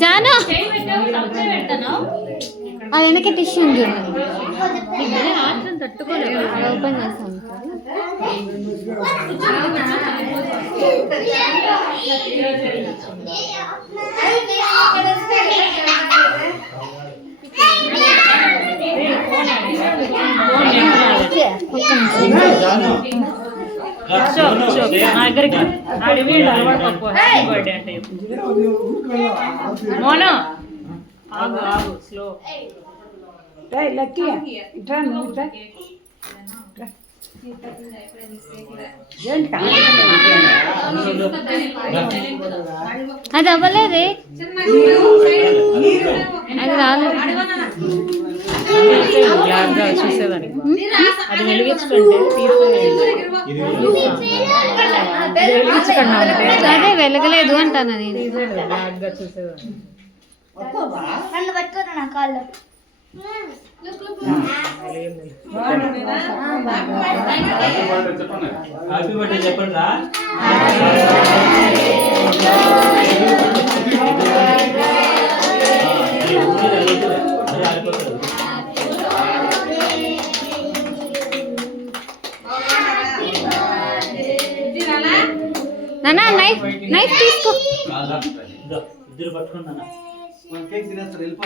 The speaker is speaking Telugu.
జాను అది వెనక టిష్యూ ఉంది తట్టుకోలేదు ఓపెన్ చేస్తాను మోనో ఆగు స్లో లక్కీ ఇట్రా నువ్వు ఇట్రా అది అవ్వలేదే అది రాలేదు చూసేదానికి అది వెలిగించుకుంటే అదే వెలగలేదు అంటాను నేను చూసేదాన్ని హ్యాపీ బర్త్డే చెప్పండి రా నానా నైఫ్ నైఫ్ తీసుకో ఇద్దరు పట్టుకుంటానా కేక్ తినేస్తారు వెళ్ళిపో